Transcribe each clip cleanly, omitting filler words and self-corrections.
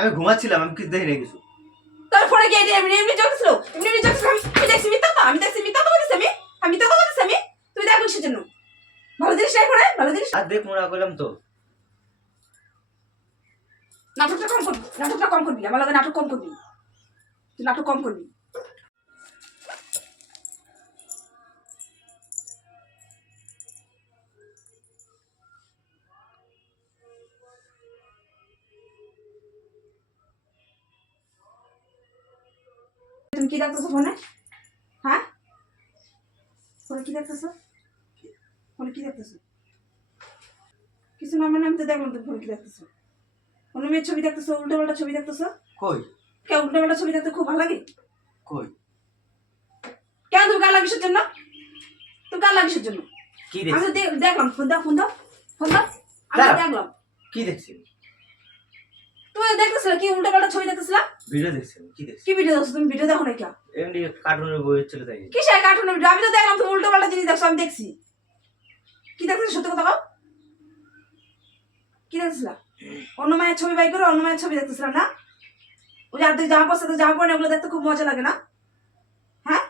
আমি ঘুমাচ্ছিলাম, আমি কিছু দেখি না কিছু। তোর ফোনে কি এমনি এমনি চলছিল? এমনি এমনি চলছিল? আমি দেখছি মিথ্যা তো, আমি দেখছি মিথ্যা তো বলছিস আমি মিথ্যা তো বলছিস আমি। তুই দেখ কিসের জন্য? ভালো জিনিস নাই ফোনে, ভালো জিনিস। আর দেখ মনে করলাম তো। নাটকটা কম করবি, নাটকটা কম করবি, আমার লগে নাটক কম করবি, তুই নাটক কম করবি। তুমি কি দেখতেছো ফোনে? হ্যাঁ, ফোনে কি দেখতেছো? ফোনে কি দেখতেছো? কিছু না মানে আমি তো দেখলাম তুমি ফোনে কি দেখতেছো। অন্য মেয়ের ছবি দেখতেছো, উল্টো পাল্টা ছবি দেখতেছো। কই কে উল্টো পাল্টা ছবি দেখতে খুব ভালো লাগে? কই কেন তুমি কার লাগিসের জন্য? তুমি কার লাগিসের জন্য? কি আমি দেখছিস? তো দেখলাম, ফোন দাও ফোন দাও ফোন দাও। আমি তো দেখলাম কি দেখছিস? তুমি দেখতেছিলে কি উল্টো পাল্টা ছবি দেখতেছিলা। ভিডিও দেখছিস? কি দেখছিস? কি ভিডিও দেখছো? তুমি ভিডিও দেখো না কেন? এমনি কার্টুনের বই চলে তাই। কিসের কার্টুনের ভিডিও? আমি তো দেখলাম তুমি উল্টো পাল্টা জিনিস দেখছো, আমি দেখছি। কি দেখতেছো সত্যি কথা বল, কি দেখতেছিলা? অন্য মায়ের ছবি বাই করে অন্য মায়ের ছবি দেখতেছিলাম না? ওই যে আর্ধেক জামা পড়ছে তো জামা পড়ে ওগুলো দেখতে খুব মজা লাগে না? হ্যাঁ,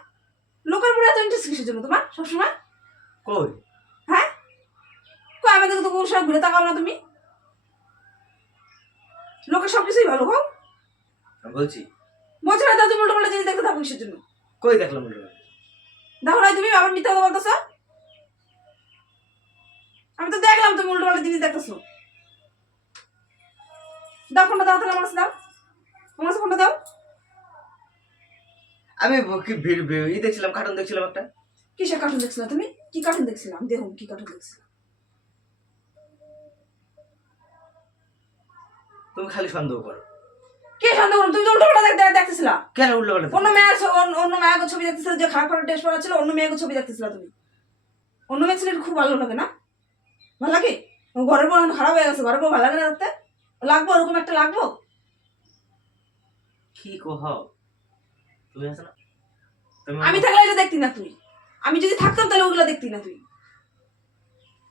লোকের মনে এত ইন্টারেস্ট কিসের জন্য তোমার সবসময়? কই হ্যাঁ, কই আমাদের তো কোনো সময় ঘুরে তাকাও না তুমি? লোকের সবকিছুই ভালো হোক আমি বলছি। মজা হয়, তুমি উল্টো পাল্টা জিনিস দেখতে থাকো কিসের জন্য? কই দেখলাম ওটা? দেখো না তুমি আবার মিথ্যা কথা বলতেছো। আমি তো দেখলাম তুমি উল্টো পাল্টা জিনিস দেখতেছো। দাও ফোনটা দাও, তাহলে আমার কাছে দাও, আমার কাছে ফোনটা দাও। আমি কি দেখছিলাম, কার্টুন দেখছিলাম একটা। কিসের কার্টুন দেখছিলা তুমি? কি কার্টুন দেখছিলাম? দেখুন কি কার্টুন দেখছিলাম। তুমি খালি সন্দেহ করো। কে সন্দেহ করো? তুমি তো উল্টো পাল্টা দেখতেছিলা। কেন উল্টো পাল্টা? অন্য মেয়ের ছবি দেখতেছিল, যে খারাপ খারাপ ড্রেস পরা ছিল, অন্য মেয়ের ছবি দেখতেছিলা তুমি। অন্য মেয়ে ছেলে খুব ভালো লাগে না? ভালো লাগে? ঘরের বউ খারাপ হয়ে গেছে, ঘরের বউ ভালো লাগে না দেখতে? লাগবো ওরকম একটা লাগবো? কি কহ তুমি? আছে না আমি থাকলে এটা দেখতি না তুই। আমি যদি থাকতাম তাহলে ওগুলো দেখতি না তুই।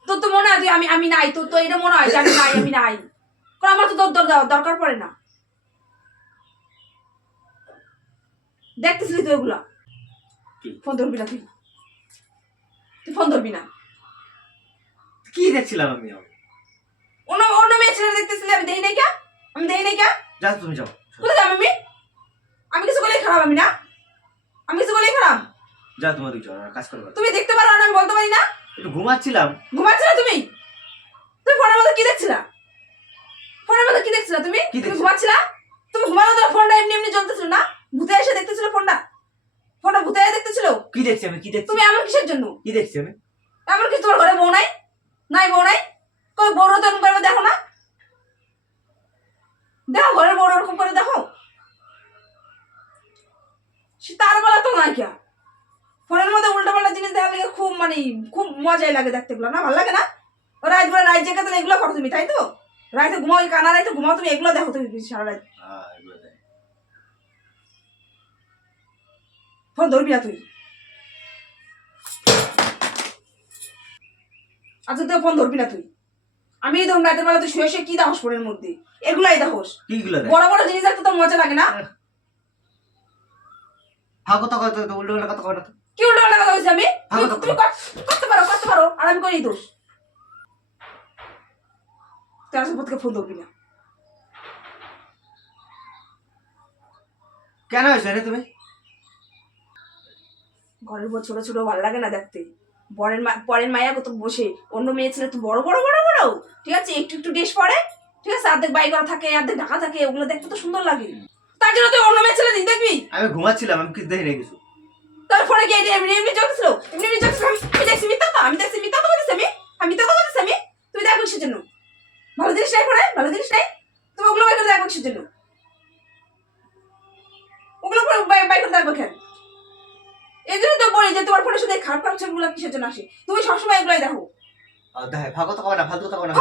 তোর তো মনে হয় তুই আমি আমি নাই, তোর তো এটা মনে হয় যে আমি নাই আমি নাই। কারণ আমার তো তোর দরকার পড়ে না। দেখতেছিলি তুই ওগুলা? ফোন ধরবি না তুই, তুই ফোন ধরবি না। কি দেখছিলাম আমি? অন্য অন্য মেয়ে ছেলে দেখতেছিলি, আমি দেই নাই কে? আমি দেই নাই কে? যাও তুমি যাও। কোথায় যাবো আমি? আমি কিছু বলেই খারাপ আমি না? আমি কিছু বলেই খারাপ? যাও তোমার দিক যাও, কাজ করো। তুমি দেখতে পারো না আমি বলতে পারি না? একটু ঘুমাচ্ছিলাম। ঘুমাচ্ছিলা তুমি? তুমি ফোনের মধ্যে কি দেখছিলা? ফোনের মধ্যে কি দেখছিলা তুমি? তুমি ঘুমাচ্ছিলা? তুমি ঘুমানো তো ফোনটা এমনি এমনি জ্বলতেছিল না? ভূতে এসে দেখতেছিল ফোনটা? ফোনটা ভূতে এসে দেখতেছিল? কি দেখছি আমি? কি দেখছি? তুমি এমন কিসের জন্য? কি দেখছি আমি? এমন কি তোমার ঘরে বউ নাই? নাই বউ নাই? কই বড় তো এরকম করে দেখো না? দেখো ঘরের বড় এরকম করে দেখো। সে তার বেলা তো নাই কে? ফোনের মধ্যে উল্টো পাল্টা জিনিস দেখা লাগে খুব মানে খুব মজাই লাগে দেখতে, গুলো না ভালো লাগে না? রাত বেলা রাত জেগে তাহলে এগুলো করো তুমি, তাই তো? রাইতে ঘুমাও, কানা রাইতে ঘুমাও তুমি, এগুলো দেখো তুমি সারা রাত। ফোন ধরবি না তুই। আচ্ছা তুই ফোন ধরবি না তুই। আমি ধরুন রাতের বেলা তুই শুয়ে শুয়ে কি দেখোস ফোনের মধ্যে? এগুলাই দেখোস। বড় বড় জিনিস দেখতে তোর মজা লাগে না? হ্যাঁ, কথা কথা উল্টো পাল্টা কথা কথা। কি উল্টো পাল্টা কথা বলছি আমি? তুমি করতে পারো আর আমি করি দোষ। তুই আসলে প্রত্যেকে ফোন ধরবি না। কেন হয়েছে রে তুমি? ঘরের বউ ছোট ছোট ভালো লাগে না দেখতে? পরের মায়া কত বসে, অন্য মেয়ে ছেলে তো বড় বড় বড় বড়, ঠিক আছে, একটু একটু ড্রেস পরে, ঠিক আছে, অর্ধেক বাই করা থাকে অর্ধেক ঢাকা থাকে, ওগুলো দেখতে তো সুন্দর লাগে। তার জন্য তুই অন্য মেয়ে ছেলে দিন দেখবি? আমি ঘুমাচ্ছিলাম, আমি কিছু দেখি না কিছু। তোর ফোনে কি এমনি এমনি চলছিল? এমনি এমনি চলছিল? আমি দেখছি মিথ্যা তো, আমি দেখছি মিথ্যা তো বলছিস আমি মিথ্যা তো বলছিস আমি। তুই দেখো কিসের জন্য? ভালো জিনিস নাই ফোনে, ভালো জিনিস নাই? তুমি ওগুলো বাই করে দেখো কিসের জন্য? ওগুলো বাই করে দেখবো কেন? এই জন্য তো বলি যে তোমার ফোনে শুধু খারাপ খারাপ ছবিগুলো কিসের জন্য আসে? তুমি সবসময় এগুলাই দেখো। দেখে ফাঁকা তো না, ফালতু কথা না।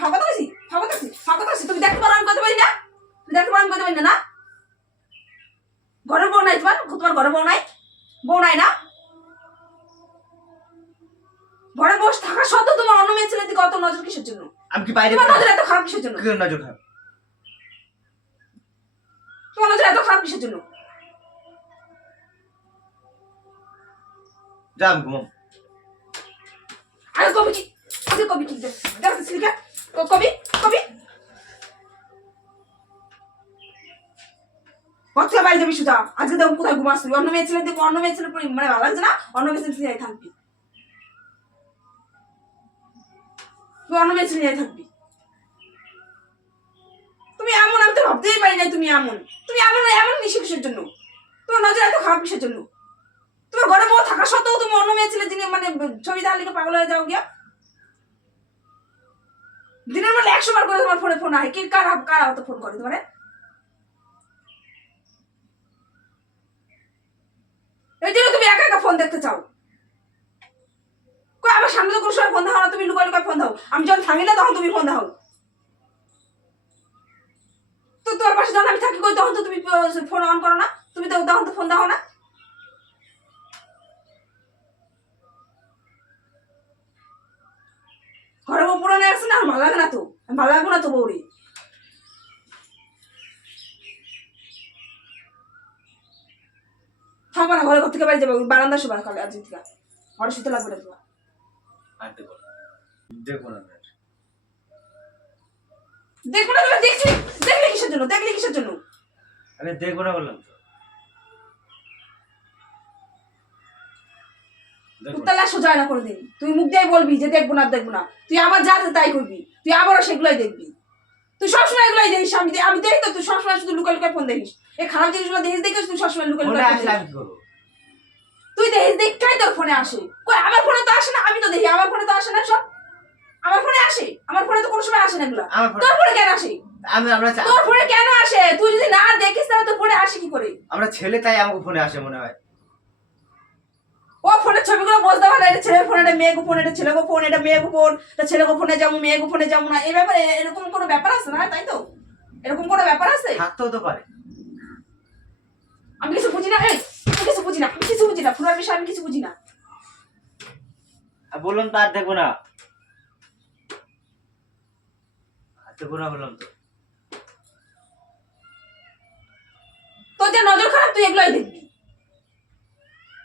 ফাঁকা তো তুমি দেখতে পারো আমি কথা বলি না? তুমি দেখতে পারো আমি কথা বলি না? ঘরের বউ নাই তোমার? তোমার ঘরে বউ নাই? বউ নাই না? ঘরে বসে থাকা সত্ত্বেও তোমার অন্য মেয়ে ছেলের দিকে অত নজর কিসের জন্য? আমি কি বাইরে নজর এত খারাপ কিসের জন্য? নজর খারাপ? তোমার নজর এত খারাপ কিসের জন্য? যা আমি ঘুমাম। আগে কবি কি, আগে কবি কি দেখতেছিলি কে? কবি কবি কোথায় বাইরে যাবি সুজা? আজকে দেখুন কোথায় ঘুমাচ্ছিলি? অন্য মেয়ে ছেলে দেখবো, অন্য মেয়ে ছেলে মানে ভালো লাগছে না? অন্য মেয়ে ছেলে যাই থাকবি, তুই অন্য মেয়ে ছেলে যাই থাকবি। তুমি এমন, আমি তো ভাবতেই পারি নাই তুমি এমন। তুমি এমন এমন কিসের জন্য? তোমার নজর এত খারাপ কিসের জন্য? তোমার ঘরে বউ থাকা সত্ত্বেও তুমি অন্য মেয়ে ছেলে যিনি মানে ছবি দেখার লিখে পাগল হয়ে যাও গিয়া। দিনের বেলা 100 বার করে তোমার ফোনে ফোন আয়, কি কার কার অত ফোন করে তোমারে? এই জন্য তুমি একা একা ফোন দেখতে চাও। কই আমার সামনে তো কোনো সময় ফোন দাও না, তুমি লুকায় লুকায় ফোন দাও। আমি যখন থাকি না তখন তুমি ফোন দাও। তো তোমার পাশে যখন আমি থাকি কই তখন তো তুমি ফোন অন করো না, তুমি তো তখন তো ফোন দাও না। ঘরে বউ পুরানো আসছে না, আর ভালো লাগে না তো, ভালো লাগবো না তো বউরি। থাকবো না, ঘরে ঘর থেকে বাড়ি যাবে, বারান্দা শোবার খাবে আজ থেকে, ঘরে শুতে লাগবে না তোমার। আর দেখো না, দেখবো না আমি আর। দেখবো না তুমি? দেখছি, দেখলে কিসের জন্য? দেখলে কিসের জন্য? আমি দেখবো না বললাম তো। দেখবো না। উত্তালা সোজা হয় না কোনোদিন। তুই মুখ দিয়ে বলবি যে দেখবো না দেখবো না, তুই আমার যা আছে তাই করবি, তুই আবারও সেগুলোই দেখবি। তুই সবসময় এগুলোই দেখিস, আমি দেখি তো তুই সবসময় শুধু লুকায় লুকায় ফোন দেখিস। এই খারাপ জিনিসগুলো দেখিস দেখিস তুই সবসময় লুকায় ফোনে লুকায় ফোন আসলে দেখিস। আমি কি করবো? তুই দেখিস দেখাই তোর ফোনে আসে। কই আমার ফোনে তো আসে না, আমি তো দেখি আমার ফোনে তো আসে না সব। আমার ফোনে আসে? আমার ফোনে তো কোনো সময় আসে না এগুলো। আমার ফোনে তোর ফোনে কেন আসে? আমরা তোর ফোনে কেন আসে? তুই যদি না দেখিস তাহলে তোর ফোনে আসে কি করে? আমরা ছেলে, তাই আমাকে ফোনে আসে মনে হয়। ও ফোনের ছবিগুলো বুঝতে পারে না, এটা ছেলের ফোন, এটা মেয়েগো ফোন, এটা ছেলেগো ফোন, এটা মেয়েগো ফোন, এটা ছেলেগো ফোনে যাবো মেয়েগো ফোনে যাবো না, এই ব্যাপারে এরকম কোনো ব্যাপার আছে না? তাই তো, এরকম কোনো ব্যাপার আছে? থাকতেও তো পারে। আমি কিছু বুঝি না, এই আমি কিছু বুঝি না, আমি কিছু বুঝি না, ফোনের বিষয়ে আমি কিছু বুঝি না। আর বললাম তো আর দেখবো না, আর দেখবো না বললাম তো। তোর যে নজর খারাপ তুই এগুলোই দেখবি,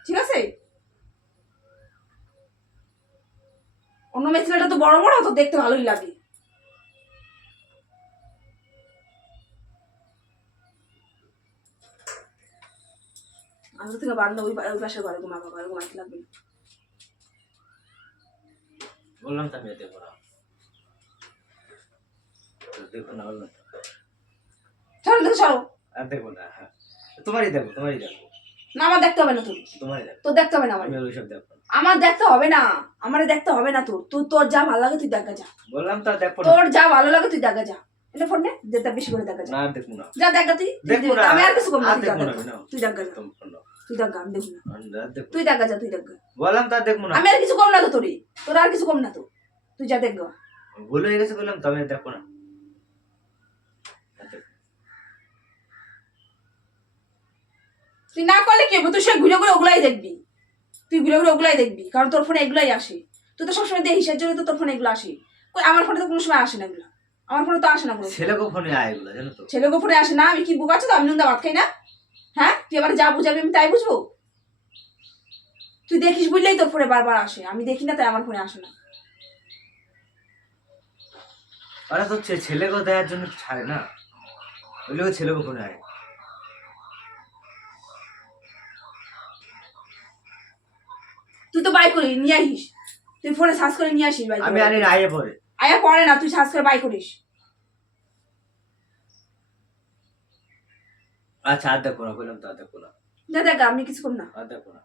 ঠিক আছে? অন্য মেয়ে ছেলেটা তো বড় বড়, তো দেখতে ভালোই লাগে। আমি থেকে বান্ধব ওই পাশের ঘরে ঘুমাবো, ঘরে ঘুমাইতে লাগবে না। বললাম তো আমি আর দেখবো না, দেখবো না বললাম তো। চলো দেখো চলো। আর দেখবো না, হ্যাঁ তোমারই দেখবো, তোমারই দেখবো, না আমার দেখতে হবে না তোর, তোমারই দেখবো। তোর দেখতে হবে না আমার, আমি আর ওইসব দেখবো না। আমার দেখতে হবে না, আমার দেখতে হবে না তোর। তুই তোর যা ভালো লাগে তুই দেখা যা, বললাম তো আর দেখবো না। তোর যা ভালো লাগে তুই দেখা যা। এটা ফোন নে, যেটা বেশি করে দেখা যা। না আর দেখবো না, যা দেখা তুই, দেখবো না, আমি আর কিছু কম না, আর তুই যা দেখবো না দেখা। আমি, না তুই দেখা যা, তোমার ফোন দাও। তুই দেখা, আমি দেখব না। আর দেখবো তুই না। দেখা যা, তুই দেখা। বললাম তো আর দেখবো না। আমি আর কিছু কম না তো তোরই, তোর আর কিছু কম না তো, তুই যা দেখবা। ভুল হয়ে গেছে বললাম তো, আমি আর দেখবো না। আর দেখবো না। তুই না করলে কি হবে? তুই সে ঘুরে ঘুরে ওগুলাই দেখবি, তুই ঘুরে ঘুরে ওগুলাই দেখবি, কারণ তোর ফোনে এগুলাই আসে। তুই তো সবসময় দেখিস, এর জন্য তো তোর ফোনে এগুলো আসে। কই আমার ফোনে তো কোনো সময় আসে না এগুলো, আমার ফোনে তো আসে না কোনো। ছেলেকে ফোনে আয় এগুলো, জানো তো। ছেলেকে ফোনে আসে না? আমি কি বুক আছে তো? আমি নুনদা ভাত খাই না? হ্যাঁ, তুই আবার যা বুঝাবি আমি তাই বুঝবো? তুই দেখিস বুঝলেই তোর ফোনে বারবার আসে, আমি দেখি না তাই আমার ফোনে আসে না। ওরা তো ছেলেকে দেওয়ার জন্য ছাড়ে না, ওইগুলো ছেলেকে ফোনে আয়। তুই তো বাই করে নিয়ে আসিস, তুই ফোনে সার্চ করে নিয়ে আসিস বাই আমি করে। আনি না, আয়ে পরে। আয়া পড়ে না, তুই সার্চ করে বাই করিস। আচ্ছা আর দেখবো না, বললাম তো আর দেখবো না, যা দেখ, আমি কিছু করি না। আর দেখবো না,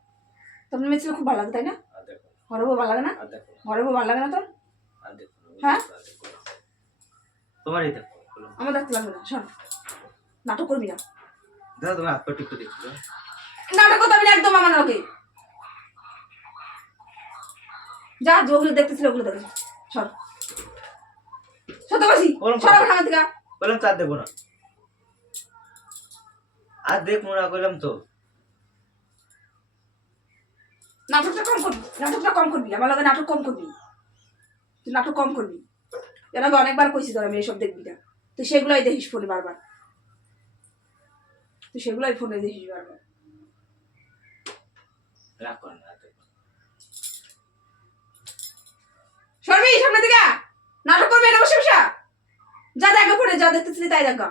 তোর মেয়ে ছিল খুব ভালো লাগে তাই না? আর দেখবো না, ঘরে বউ ভালো লাগে না? আর দেখবো না, ঘরে বউ ভালো লাগে না তোর? আর দেখবো না, হ্যাঁ? আর দেখবো না। তোমারই দেখবো, বললাম। আমার দেখতে লাগবে না, শোন, নাটক করবি না। দাদা তোমার হাত পা টিপতে দেখছো? নাটক করতে আমি একদম আমার লোকে। যা যেগুলো দেখতেছিল ওগুলো দেখে সর, সত্যি বলছি, সর আমার সামনে থেকে। বললাম তো আর দেখবো না, আর দেখবো না, বললাম তো। নাটকটা কম করবি, নাটকটা কম করবি, আমার লগে নাটক কম করবি, তুই নাটক কম করবি। এর আগে অনেকবার কইছি তোর আমি এইসব দেখবি না, তুই সেগুলোই দেখিস ফোনে বারবার। তুই সেগুলাই ফোনে দেখিস বারবার। রাগ করেন না, রাগ করেন না। সরবি সামনে দিকে, নাটক করবি না বসে বসে। যা দেখা ফোনে, যা দেখতেছিলি তাই দেখা।